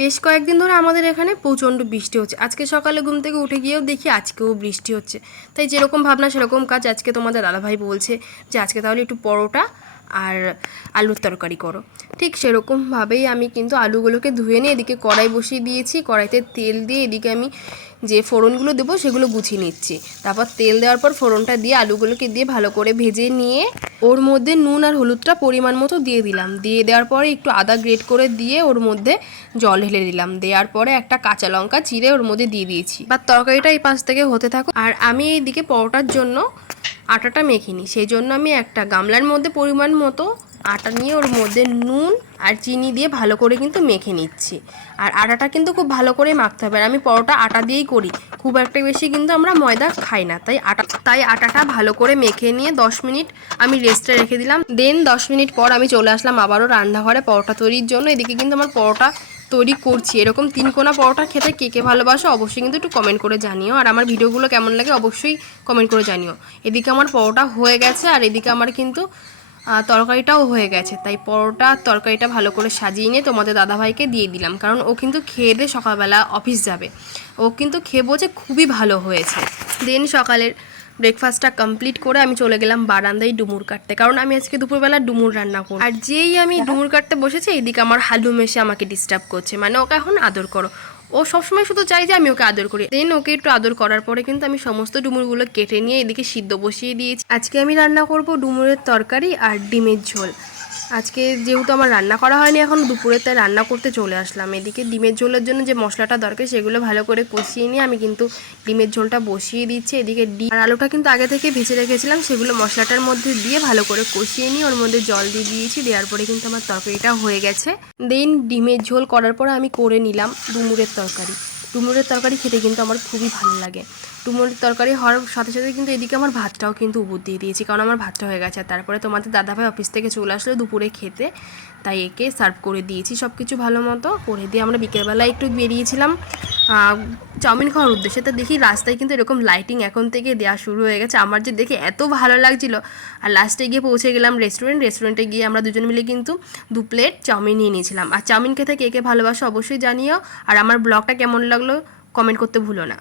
বেশ কয়েকদিন ধরে আমাদের এখানে প্রচণ্ড বৃষ্টি হচ্ছে। আজকে সকালে ঘুম থেকে উঠে গিয়েও দেখি আজকেও বৃষ্টি হচ্ছে। তাই যেরকম ভাবনা সেরকম কাজ। আজকে তোমাদের দাদাভাই বলছে যে আজকে তাহলে একটু পরোটা আর আলুর তরকারি করো। ঠিক সেরকমভাবেই আমি কিন্তু আলুগুলোকে ধুয়ে নিয়ে এদিকে কড়াই বসিয়ে দিয়েছি। কড়াইতে তেল দিয়ে এদিকে আমি যে ফোড়নগুলো দেবো সেগুলো গুছিয়ে নিচ্ছি। তারপর তেল দেওয়ার পর ফোড়নটা দিয়ে আলুগুলোকে দিয়ে ভালো করে ভেজে নিয়ে ওর মধ্যে নুন আর হলুদটা পরিমাণ মতো দিয়ে দিলাম। দিয়ে দেওয়ার পরে একটু আদা গ্রেট করে দিয়ে ওর মধ্যে জল ঢেলে দিলাম। দেওয়ার পরে একটা কাঁচা লঙ্কা চিড়ে ওর মধ্যে দিয়ে দিয়েছি। বা তরকারিটা এই পাশ থেকে হতে থাকো। আর আমি এইদিকে পরোটার জন্য আটাটা মেখে নিই। সেই জন্য আমি একটা গামলার মধ্যে পরিমাণ মতো আটা নিয়ে ওর মধ্যে নুন আর চিনি দিয়ে ভালো করে কিন্তু মেখে নিচ্ছি। আর আটাটা কিন্তু খুব ভালো করে মাখতে হবে। আর আমি পরোটা আটা দিয়েই করি, খুব একটা বেশি কিন্তু আমরা ময়দা খাই না। তাই আটাটা ভালো করে মেখে নিয়ে 10 মিনিট আমি রেস্টে রেখে দিলাম। দেন 10 মিনিট পর আমি চলে আসলাম আবারও রান্নাঘরে পরোটা তৈরির জন্য। এদিকে কিন্তু আমার পরোটা তৈরি করছি। এরকম 3 কোনা পরোটা খেতে কে কে ভালোবাসো অবশ্যই কিন্তু একটু কমেন্ট করে জানিও। আর আমার ভিডিওগুলো কেমন লাগে অবশ্যই কমেন্ট করে জানিও। এদিকে আমার পরোটা হয়ে গেছে আর এদিকে আমার কিন্তু তরকারিটাও হয়ে গেছে। তাই পরোটা তরকারিটা ভালো করে সাজিয়ে নিয়ে তোমাদের দাদাভাইকে দিয়ে দিলাম, কারণ ও কিন্তু খেয়ে দিয়ে সকালবেলা অফিস যাবে। ও কিন্তু খেয়ে বলছে খুবই ভালো হয়েছে। দেন সকালের ব্রেকফাস্টটা কমপ্লিট করে আমি চলে গেলাম বারান্দায় ডুমুর কাটতে, কারণ আমি আজকে দুপুরবেলা ডুমুর রান্না করব। আর যেই আমি ডুমুর কাটতে বসেছি এদিকে আমার হালুম এসে আমাকে ডিস্টার্ব করছে, মানে ওকে এখন আদর করো। ও সবসময় শুধু চাই যে আমি ওকে আদর করি। দেন ওকে একটু আদর করার পরে কিন্তু আমি সমস্ত ডুমুরগুলো কেটে নিয়ে এদিকে সিদ্ধ বসিয়ে দিয়েছি। আজকে আমি রান্না করব ডুমুরের তরকারি আর ডিমের ঝোল। আজকে যেহেতু আমার রান্না করা হয়নি এখন দুপুরে, তাই রান্না করতে চলে আসলাম। এদিকে ডিমের ঝোলের জন্য যে মশলাটা দরকার সেগুলো ভালো করে কষিয়ে নিয়ে আমি কিন্তু ডিমের ঝোলটা বসিয়ে দিচ্ছি। এদিকে ডিম আর আলুটা কিন্তু আগে থেকে ভেজে রেখেছিলাম, সেগুলো মশলাটার মধ্যে দিয়ে ভালো করে কষিয়ে নিয়ে ওর মধ্যে জল দিয়ে দিয়েছি। দেওয়ার পরে কিন্তু আমার তরকারিটা হয়ে গেছে। দেন ডিমের ঝোল করার পরে আমি করে নিলাম ডুমুরের তরকারি। ডুমুরের তরকারি খেতে কিন্তু আমার খুবই ভালো লাগে। ডুমুরের তরকারি হওয়ার সাথে সাথে কিন্তু এদিকে আমার ভাতটাও কিন্তু উপর দিয়ে দিয়েছি, কারণ আমার ভাতটা হয়ে গেছে। তারপরে তোমাদের দাদাভাই অফিস থেকে চলে আসলো দুপুরে খেতে, তাই একে সার্ভ করে দিয়েছি সব কিছু ভালো মতো করে দিয়ে আমরা বিকেলবেলায় একটু বেরিয়েছিলাম চাউমিন খাওয়ার উদ্দেশ্যে। তো দেখি রাস্তায় কিন্তু এরকম লাইটিং এখন থেকে দেওয়া শুরু হয়ে গেছে। আমার যে দেখে এত ভালো লাগছিল। আর লাস্টে গিয়ে পৌঁছে গেলাম রেস্টুরেন্টে গিয়ে আমরা দুজন মিলে কিন্তু 2 প্লেট চাউমিন নিয়ে নিয়েছিলাম। আর চাউমিন খেতে কে কে ভালোবাসো অবশ্যই জানিও। আর আমার ব্লগটা কেমন লাগলো কমেন্ট করতে ভুলো না।